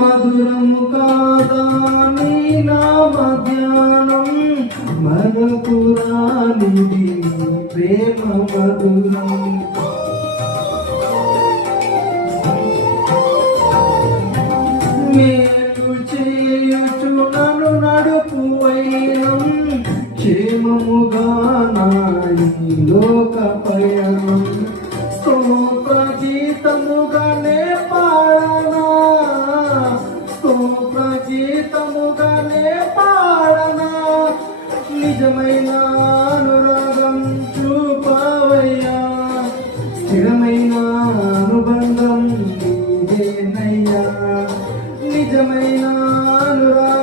మధురము కాదా నీ నామ ధ్యానం, మనకు రానిది ప్రేమ మధురం. మేలు చేయుచు నన్ను నడుపు వైనం, క్షేమముగా నాయి లోక పయనం. స్తోత్ర గీతముగానే పాడనా, స్తోత్ర గీతముగానే పాడనా, నిజమైన అనురాగం చూపవయ్యా, స్థిరమైన అనుబంధం నీదేనయ్యా, నిజమైన అనురాగం